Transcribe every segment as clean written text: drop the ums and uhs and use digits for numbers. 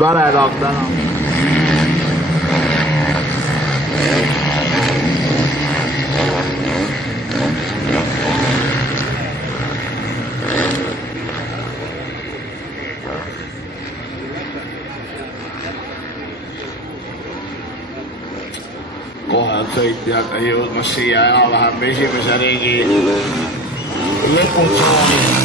väletab täna. kohe on sõitjad jõudmas siia enam-vähem esimese ringi lõputsooni.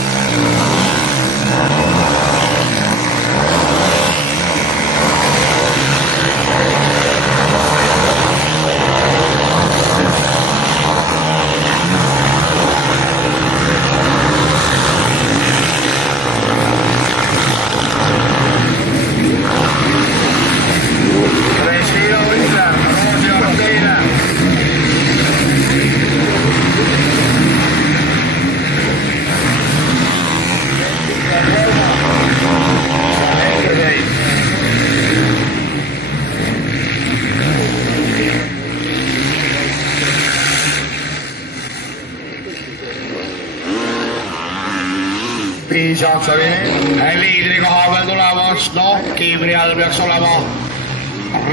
liidri koha peal tulemas, noh, Kiivri all peaks olema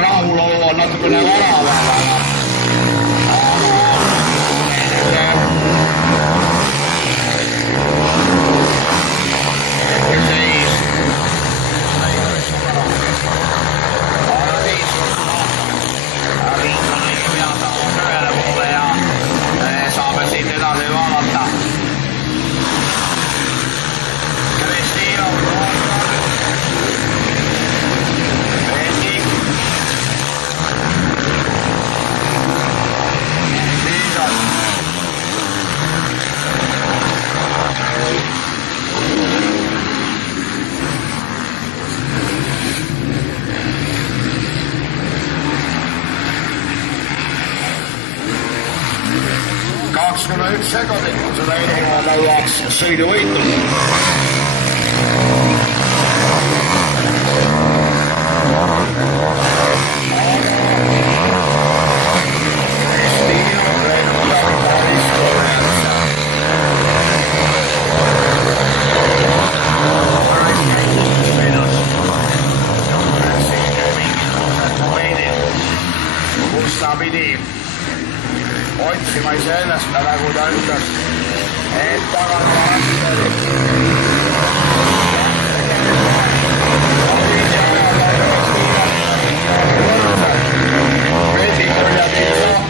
rahulolu on natukene vara sekundit, seda elumaal lauaks sõiduvõitu. Pidi otsima iseennast, nagu ta ütles, et tagasi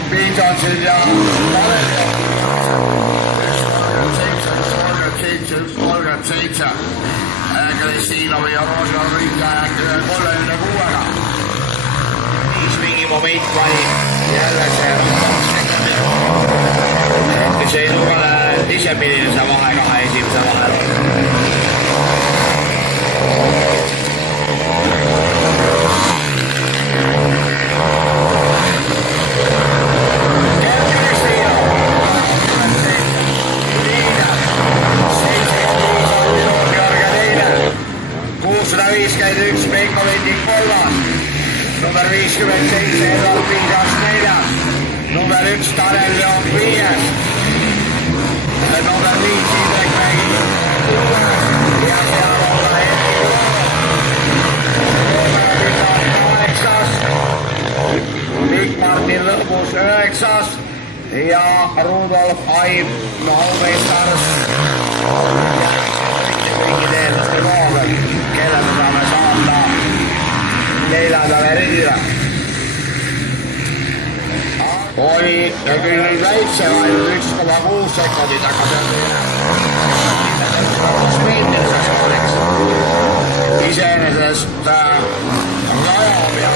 Piitsatsid ja Kristiinovi ja Roosi on Riika 36-ga. Mingi moment pani jälle see sõiduga ise pidi see vahe kahe esimese vahel. Number 57 Edvard Piigas 4. Number 1 Tanel Leon 5. Number 5 Indrek Mägi 6. Ja seal on ka Number 8. Mikk Martin Lõhmus 9. Ja Rudolf Haim nohumeestars. Kõigi teenuste koobel, kelle me saame saata neljandale ringile. Oli küll väiksem ainult 1,6 sekundit, aga see on iseenesest rajab ja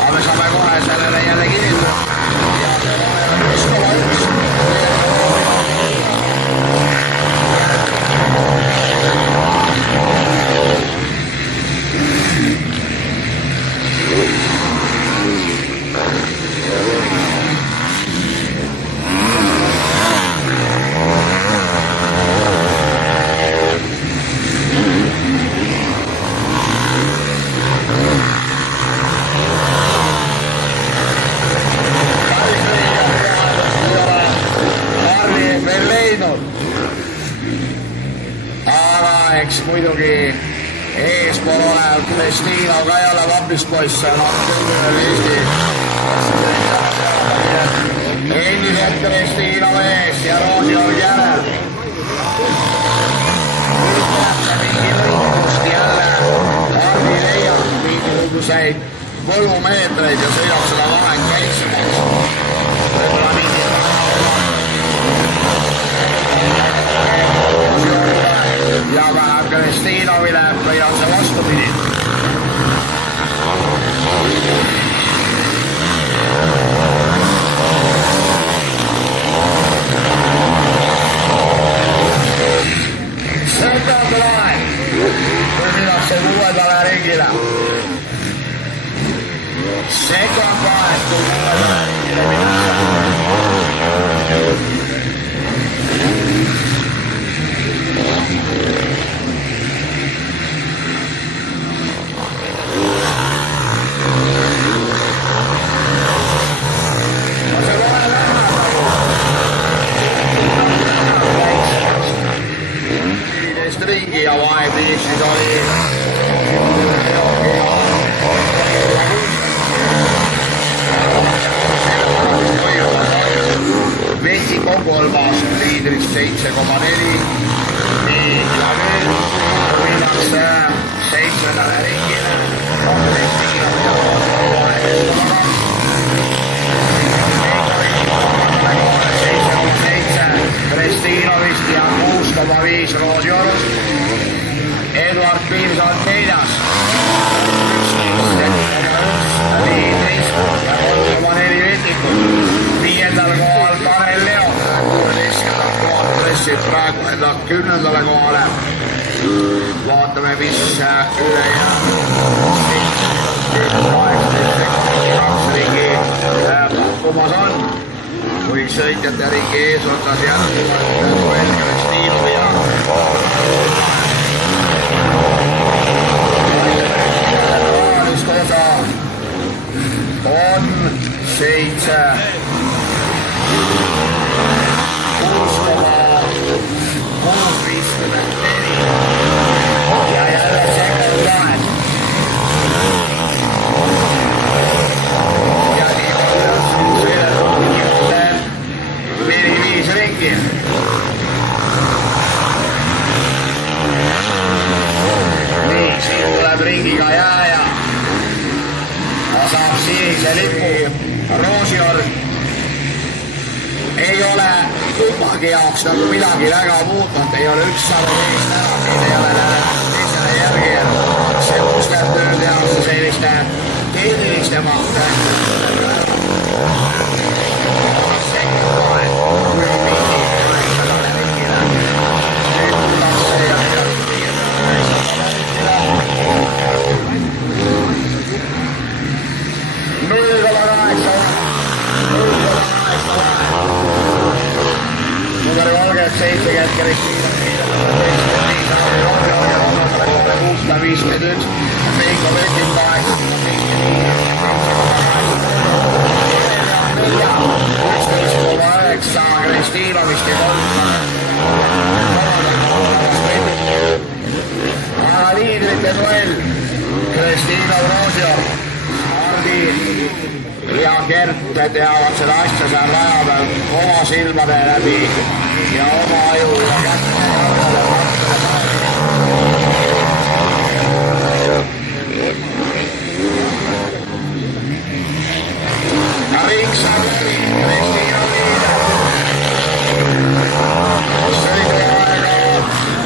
aga me saame kohe sellele jälle kinnitada. eespool olev Kristiina ka ei ole vapispoiss, see on Eesti. Endiselt Kristiina mees ja Roosiorg järel. Nüüd näete mingi lõikust jälle Hardi leiab mingisuguseid võlumeetreid ja sõidab seda vahet väiksemaks. Võib-olla mingi ja vähem Kristiinovile või on see vastupidi. Second line, kui minnakse uuendale ringile. Second line, kui uuendale ringile minnakse. Ringi ja vahepeal siis oli Mexico kolmas liidris 7,4. Nii, ja nüüd minnakse 7. ringile. Kristiinovist ja 6,5 Roosiorg. Eduard Piirs on 4. liidris ja 3,4 Vetikut. 5. kohal Karel Leo. 16. kohal pressid praegu enda 10. kohale. Vaatame, mis üle jääb. 18 ringi pakkumas on. Kui sõitjate ringi eesotsas jätkuvalt Kristiinovi ja osa on 7. 6,654 ja jälle second line. Ja nii on sõidetud 4-5 ringi. Nii, siin tuleb ringiga jääja. Ta saab sinise lipu. Roosiorg ei ole kumbagi jaoks nagu midagi väga muutnud. Ei ole üks saanud eest ära, ei ole teisele järgi. See mustertöö tehakse selliste tehniliste mahte. Numeri 37 Kristiina 651 Veiko Vetin 11,9 Kristiinovist ja 3. liidrite duell Kristiina Roosiorg, Hardi ja Gert teavad seda asja seal raja peal oma silmade läbi ja oma aju ja kätte. Ja ring saab läbi, Kristiina liider. Sõiduaega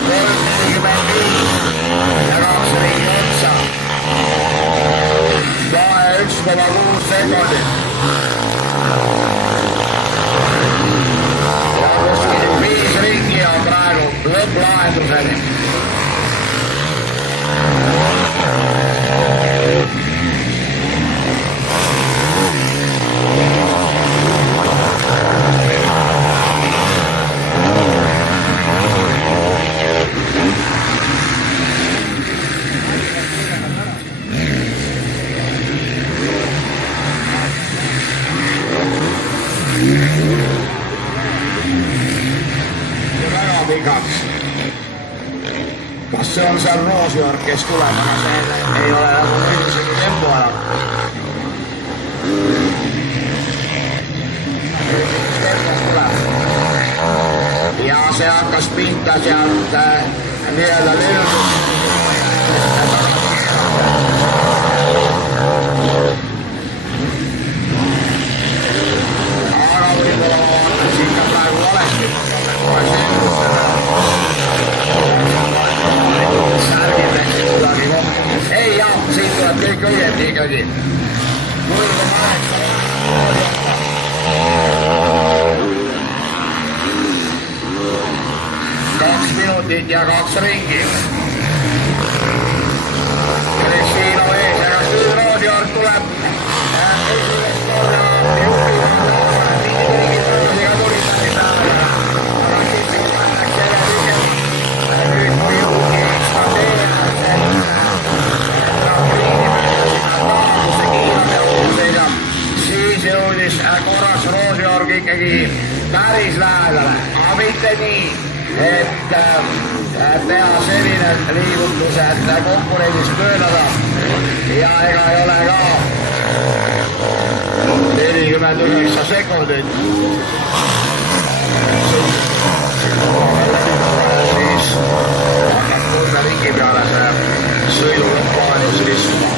3.45 ja 2 ringi otsa. 1,6 sekundit. Ja kuskil 5 ringi on praegu lõpplaen seal Roosiorg, kes tuleb, aga see ei ole nagu mõjusegi tempo enam. Ja see hakkas pinta sealt nii-öelda löödus. Aga võib-olla ma vaatan siin ka praegu valesti. Särgid läksid kuidagi kokku. Ei jah, siin tuleb kõik õieti ikkagi. 0,8. 2 minutit ja 2 ringi. Kristiino ees, aga küll Roosiorg tuleb. Esimest korda jõudis korraks Roosiorg ikkagi päris lähedale, aga mitte nii, et teha selline liigutus, et konkurendist möönada ja ega ei ole ka 49 sekundit. Siis hakkab 3 ringi peale see sõidulõppaanis istuma.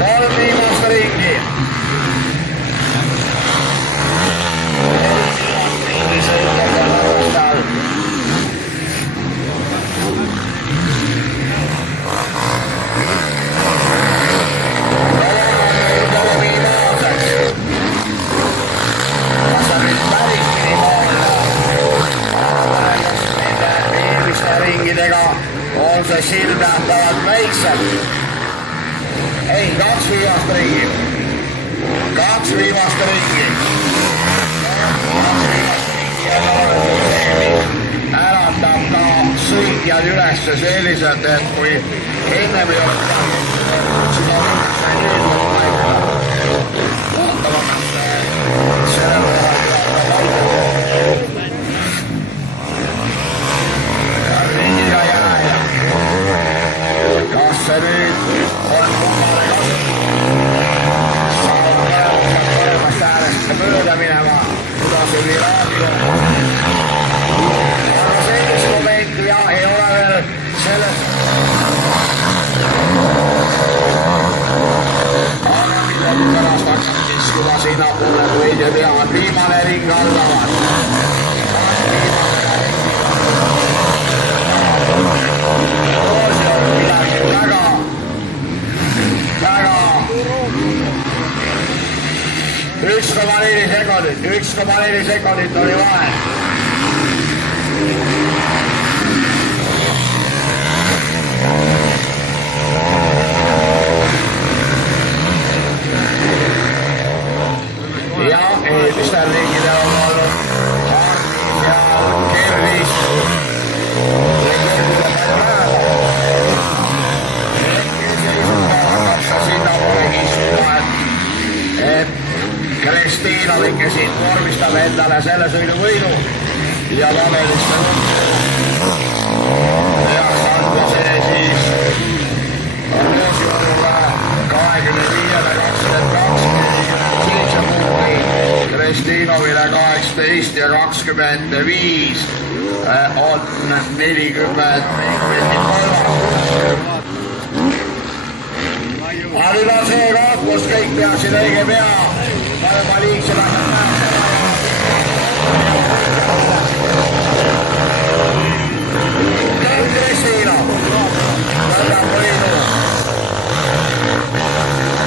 Kolm viimast ringi. On see silm nähtavalt väiksem. Ei, 2 viimast ringi. 2 viimast ringi. Äratab ka sõitjad üles selliselt, et kui ennem ei ole seda kas see nüüd on kummale saab kõrvast äärest mööda minema, kuidas oli raadio. Aga sellist momenti ja ei ole veel selles. Aga millegi pärast hakkab kiskuma sinna poole, kui ei tea, viimane ring algavad. Väga 1,4 sekundit oli vahe. Ja eelmistel ringidel on olnud Harnis ja Kervis. Kristiino Likke siit vormistab endale selle sõidu võidu ja tabelisse peaks andma see siis Roosiorgule 25-22 7 punkti, Kristiinovile 18 ja 25 on 40 aga nüüd on see koht, kus kõik peaksid õige pea parema liigseda Kristiino võtab võidu.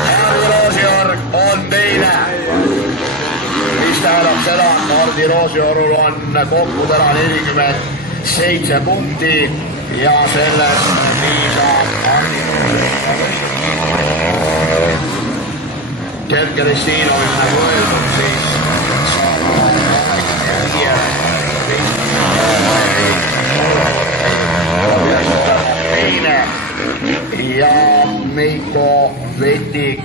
Hardi Roosiorg on teine, mis tähendab seda, et Hardi Roosiorgul on kokku täna 47 punkti ja sellest piisab Kristiinovil nagu öeldud, siis teine ja Meiko Vetik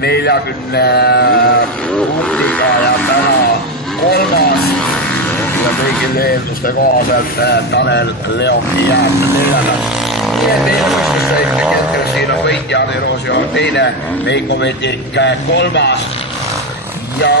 40 punktiga ja täna kolmas ja kõigil eelduste kohaselt Tanel Leoki jääb neljandaks. Nii et teine võistlusteid Keskresiino võitja Adi Roosio on teine, Veiko Vetik kolmas ja